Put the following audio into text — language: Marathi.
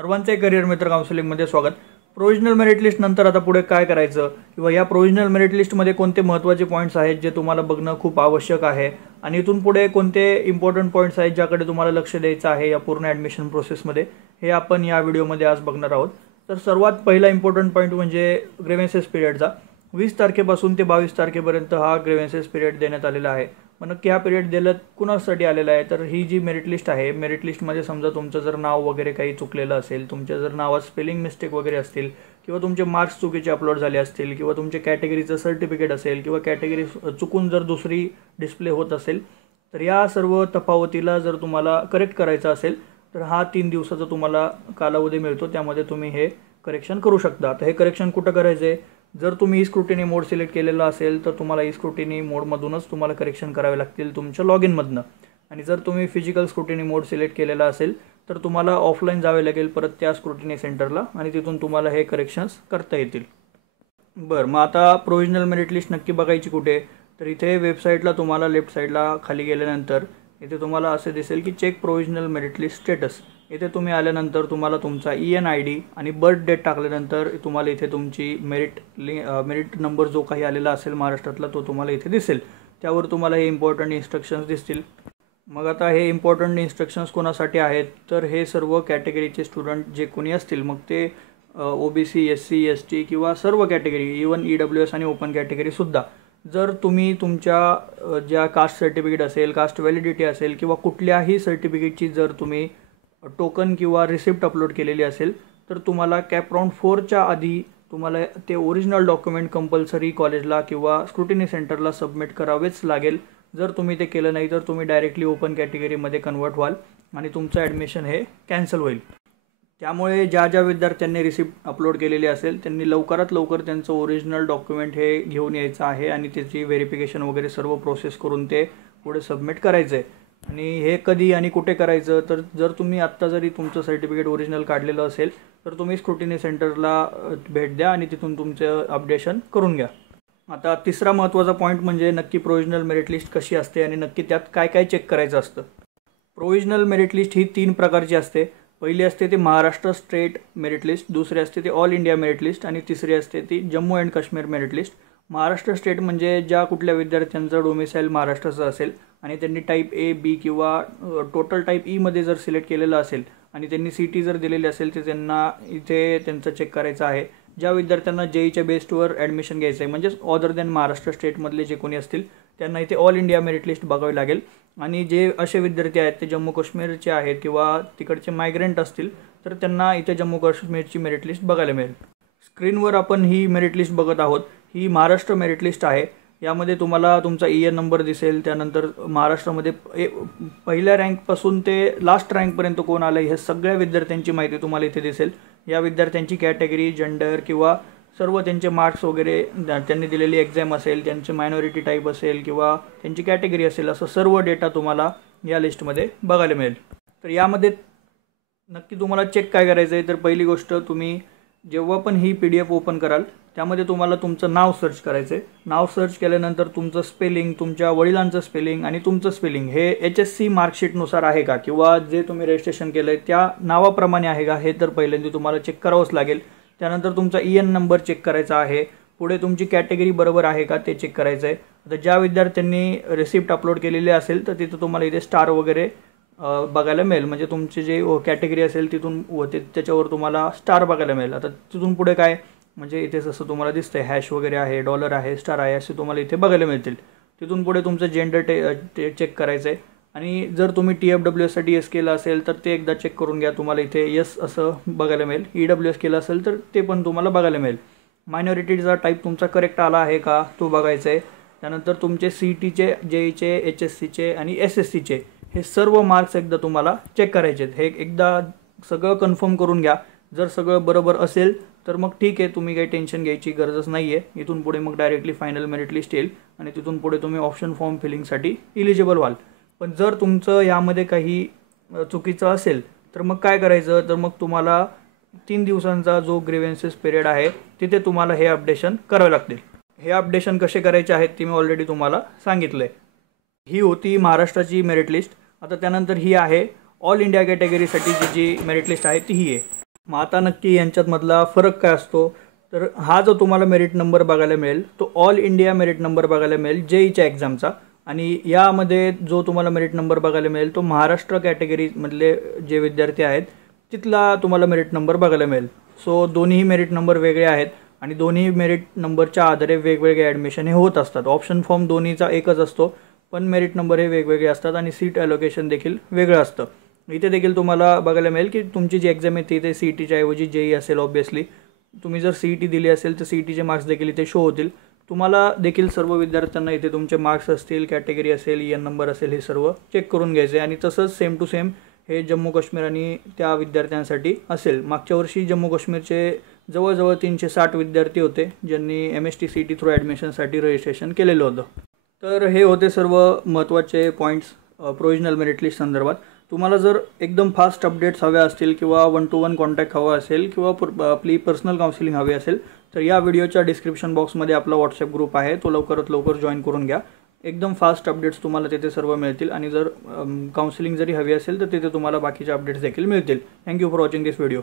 सर्वांचे करिअर मित्र काउन्सिलिंगमध्ये स्वागत। प्रोविजनल मेरिट लिस्ट नंतर आता पुढे काय करायचं किंवा या प्रोविजनल मेरिट लिस्टमध्ये कोणते महत्त्वाचे पॉईंट्स आहेत जे तुम्हाला बघणं खूप आवश्यक आहे आणि इथून पुढे कोणते इम्पॉर्टंट पॉईंट्स आहेत ज्याकडे तुम्हाला लक्ष द्यायचं आहे या पूर्ण ॲडमिशन प्रोसेसमध्ये, हे आपण या व्हिडिओमध्ये आज बघणार आहोत। तर सर्वात पहिला इम्पॉर्टंट पॉईंट म्हणजे ग्रेव्हन्सेस पिरियडचा। 20 तारखेपासून ते 22 तारखेपर्यंत हा ग्रेव्हन्सेस पिरियड देण्यात आलेला आहे। मग नक्की हा पिरियड दिला कुणासाठी आलेला आहे, तर ही जी मेरिट लिस्ट आहे, मेरिट लिस्टमध्ये समजा तुमचं जर नाव वगैरे काही चुकलेलं असेल, तुमच्या जर नावात स्पेलिंग मिस्टेक वगैरे असतील किंवा तुमचे मार्क्स चुकीचे अपलोड झाले असतील किंवा तुमच्या कॅटेगरीचं सर्टिफिकेट असेल किंवा कॅटेगरी चुकून जर दुसरी डिस्प्ले होत असेल, तर या सर्व तफावतीला जर तुम्हाला करेक्ट करायचं असेल तर हा 3 दिवसाचा तुम्हाला कालावधी मिळतो, त्यामध्ये तुम्ही हे करेक्शन करू शकता। तर हे करेक्शन कुठं करायचं आहे, जर तुम्ही ई स्क्रुटिनी मोड सिलेक्ट केलेला असेल तर तुम्हाला ई स्क्रुटिनी मोडमधूनच तुम्हाला करेक्शन करावे लागतील तुमच्या लॉग इनमधनं, आणि जर तुम्ही फिजिकल स्क्रुटिनी मोड सिलेक्ट केलेला असेल तर तुम्हाला ऑफलाईन जावे लागेल परत त्या स्क्रुटिनी सेंटरला आणि तिथून तुम्हाला हे करेक्शन्स करता येतील। बरं, मग आता प्रोविजनल मेरिट लिस्ट नक्की बघायची कुठे, तर इथे वेबसाईटला तुम्हाला लेफ्ट साईडला खाली गेल्यानंतर इथे तुम्हाला असे दिसेल की check provisional merit list status. इथे तुम्ही आल्यानंतर तुम्हाला तुमचा EN-ID आणि बर्थ डेट टाकल्यानंतर तुम्हाला इथे तुमची मेरिट नंबर जो काही आलेला असेल महाराष्ट्रातला तो तुम्हाला इथे दिसेल, त्यावर तुम्हाला हे इम्पॉर्टंट इन्स्ट्रक्शन्स दिसतील। मग आता हे इम्पॉर्टंट इन्स्ट्रक्शन्स कोणासाठी आहेत, तर हे सर्व कॅटेगरीचे स्टुडंट जे कोणी असतील, मग ते OBC, SC, ST किंवा सर्व कॅटेगरी, इवन EWS आणि ओपन कॅटेगरीसुद्धा, जर तुम्ही तुमच्या ज्या कास्ट सर्टिफिकेट असेल, कास्ट व्हॅलिडिटी असेल किंवा कुठल्याही सर्टिफिकेटची जर तुम्ही टोकन किंवा रिसिप्ट अपलोड केलेली असेल तर तुम्हाला कॅप राऊंड 4च्या आधी तुम्हाला ते ओरिजिनल डॉक्युमेंट कंपल्सरी कॉलेजला किंवा स्क्रुटिनी सेंटरला सबमिट करावेच लागेल। जर तुम्ही ते केलं नाही तर तुम्ही डायरेक्टली ओपन कॅटेगरीमध्ये कन्वर्ट व्हाल आणि तुमचं ॲडमिशन हे कॅन्सल होईल। त्यामुळे ज्या ज्या विद्यार्थ्यांनी रिसिप्ट अपलोड केलेली असेल त्यांनी लवकरात लवकर त्यांचं ओरिजिनल डॉक्युमेंट हे घेऊन यायचं आहे आणि त्याची व्हेरिफिकेशन वगैरे सर्व प्रोसेस करून ते पुढे सबमिट करायचं आहे। आणि हे कधी आणि कुठे करायचं, तर जर तुम्ही आत्ता जरी तुमचं सर्टिफिकेट ओरिजिनल काढलेलं असेल तर तुम्ही स्क्रुटिनी सेंटरला भेट द्या आणि तिथून तुमचं अपडेशन करून घ्या। आता तिसरा महत्त्वाचा पॉईंट म्हणजे नक्की प्रोविजनल मेरिट लिस्ट कशी असते आणि नक्की त्यात काय काय चेक करायचं असतं। प्रोविजनल मेरिट लिस्ट ही 3 प्रकारची असते। पहिली असते ती महाराष्ट्र स्टेट मेरिट लिस्ट, दुसरी असते ती ऑल इंडिया मेरिट लिस्ट आणि तिसरी असते ती Jammu and Kashmir merit list. Maharashtra state म्हणजे ज्या कुठल्या विद्यार्थ्यांचं डोमिसाईल महाराष्ट्राचं असेल आणि त्यांनी टाईप A, B किंवा टोटल टाईप Eमध्ये जर सिलेक्ट केलेलं असेल आणि त्यांनी CT जर दिलेली असेल तर त्यांना इथे त्यांचं चेक करायचं आहे। ज्या विद्यार्थ्यांना JEEच्या बेस्टवर ॲडमिशन घ्यायचं आहे, म्हणजेच अदर दॅन महाराष्ट्र स्टेटमधले जे कोणी असतील त्यांना इथे ऑल इंडिया मेरिट लिस्ट बघावी लागेल, आणि जे असे विद्यार्थी आहेत ते जम्मू काश्मीरचे आहेत किंवा तिकडचे मायग्रंट असतील तर त्यांना इथे जम्मू काश्मीरची मेरिट लिस्ट बघायला मिळेल। स्क्रीनवर आपण ही मेरिट लिस्ट बघत आहोत, ही महाराष्ट्र मेरिट लिस्ट आहे। यामध्ये तुम्हाला तुमचा EN नंबर दिसेल, त्यानंतर महाराष्ट्रामध्ये पहिल्या रँकपासून ते लास्ट रँकपर्यंत कोण आलं हे सगळ्या विद्यार्थ्यांची माहिती तुम्हाला इथे दिसेल। या विद्यार्थ्यांची कॅटेगरी, जेंडर किंवा सर्व त्यांचे मार्क्स वगैरे, त्यांनी दिलेली एक्झाम असेल, त्यांचे मायनॉरिटी टाईप असेल किंवा त्यांची कॅटेगरी असेल, असं सर्व डेटा तुम्हाला या लिस्टमध्ये बघायला मिळेल। तर यामध्ये नक्की तुम्हाला चेक काय करायचं आहे, तर पहिली गोष्ट तुम्ही जेव्हा पण ही PDF ओपन कराल त्यामध्ये तुम्हाला तुमचं नाव सर्च करायचं आहे। नाव सर्च केल्यानंतर तुमचं स्पेलिंग, तुमच्या वडिलांचं स्पेलिंग आणि तुमचं स्पेलिंग हे HSC मार्कशीटनुसार आहे का किंवा जे तुम्ही रजिस्ट्रेशन केलं आहे त्या नावाप्रमाणे आहे का, हे तर पहिल्यांदा तुम्हाला चेक करावंच लागेल। त्यानंतर तुमचा EN नंबर चेक करायचा आहे, पुढे तुमची कॅटेगरी बरोबर आहे का ते चेक करायचं आहे। आता ज्या विद्यार्थ्यांनी रिसिप्ट अपलोड केलेली असेल तर तिथं तुम्हाला इथे स्टार वगैरे बघायला मिळेल, म्हणजे तुमची जे कॅटेगरी असेल तिथून त्याच्यावर तुम्हाला स्टार बघायला मिळेल। आता तिथून पुढे काय, म्हणजे इथे जसं तुम्हाला दिसतंय हॅश वगैरे आहे, डॉलर आहे, स्टार आहे, असे तुम्हाला इथे बघायला मिळतील। तिथून पुढे तुमचं जेंडर चेक करायचं आहे, आणि जर तुम्ही TFWSसाठी येस केलं असेल तर ते एकदा चेक करून घ्या, तुम्हाला इथे येस असं बघायला मिळेल। EWS केलं असेल तर ते पण तुम्हाला बघायला मिळेल। मायनॉरिटीचा टाईप तुमचा करेक्ट आला आहे का तो बघायचा आहे। त्यानंतर तुमचे CETचे, JEEचे, HSCचे आणि SSCचे हे सर्व मार्क्स एकदा तुम्हाला चेक करायचे आहेत। हे एकदा सगळं कन्फर्म करून घ्या। जर सगळं बरोबर असेल तर मग ठीक आहे, तुम्ही काही टेन्शन घ्यायची गरजच नाही आहे। इथून पुढे मग डायरेक्टली फायनल मेरिट लिस्ट येईल आणि तिथून पुढे तुम्ही ऑप्शन फॉर्म फिलिंगसाठी इलिजिबल व्हाल। पण जर तुमचं यामध्ये काही चुकीचं असेल तर मग काय करायचं, तर मग तुम्हाला 3 दिवसांचा जो ग्रीव्हन्सेस पिरियड आहे तिथे तुम्हाला हे अपडेशन करावे लागतील। हे अपडेशन कसे करायचे आहेत ते मी ऑलरेडी तुम्हाला सांगितलं आहे। ही होती महाराष्ट्राची मेरिट लिस्ट। आता त्यानंतर ही आहे ऑल इंडिया कॅटेगरीसाठी जी मेरिट लिस्ट आहे ती ही आहे। मग आता नक्की यांच्यातमधला फरक काय असतो, तर हा जो तुम्हाला मेरिट नंबर बघायला मिळेल तो ऑल इंडिया मेरिट नंबर बघायला मिळेल जेईच्या एक्झामचा. आणि यामध्ये जो तुम्हाला मेरिट नंबर बघायला मिळेल तो महाराष्ट्र कॅटेगरीमधले जे विद्यार्थी आहेत तिथला तुम्हाला मेरिट नंबर बघायला मिळेल. सो दोन्ही मेरिट नंबर वेगळे आहेत आणि दोन्ही मेरिट नंबरच्या आधारे वेगवेगळे ॲडमिशन हे होत असतात. ऑप्शन फॉर्म दोन्हीचा एकच असतो, पण मेरिट नंबर हे वेगवेगळे असतात आणि सीट ॲलोकेशन देखील वेगळं असतं. इथे देखील तुम्हाला बघायला मिळेल की तुमची जी एक्झाम येते ते सी ई टीच्या ऐवजी जेई असेल. ऑब्वियसली तुम्ही जर सी ई टी दिली असेल तर सी ई टीचे मार्क्स देखील इथे शो होतील. तुम्हाला देखील सर्व विद्यार्थ्यांना इथे तुमचे मार्क्स असतील, कॅटेगरी असेल, EN नंबर असेल, हे सर्व चेक करून घ्यायचे. आणि तसंच सेम टू सेम हे जम्मू काश्मीर आणि त्या विद्यार्थ्यांसाठी असेल. मागच्या वर्षी जम्मू काश्मीरचे जवळजवळ 360 विद्यार्थी होते ज्यांनी MST-CT थ्रू ॲडमिशनसाठी रजिस्ट्रेशन केलेलं होतं. तर हे होते सर्व महत्त्वाचे पॉईंट्स प्रोविजनल मेरिट लिस्ट संदर्भात. तुम्हाला जर एकदम फास्ट अपडेट्स हव्या असतील किंवा 1-to-1 कॉन्टॅक्ट हवा असेल किंवा आपली पर्सनल काउन्सिलिंग हवी असेल तर या व्हिडिओच्या डिस्क्रिप्शन बॉक्समध्ये आपला व्हॉट्सअप ग्रुप आहे, तो लवकरात लवकर जॉईन करून घ्या. एकदम फास्ट अपडेट्स तुम्हाला तिथे सर्व मिळतील आणि जर काउन्सिलिंग जरी हवी असेल तर तिथे तुम्हाला बाकीचे अपडेट्स देखील मिळतील. Thank you for watching this video.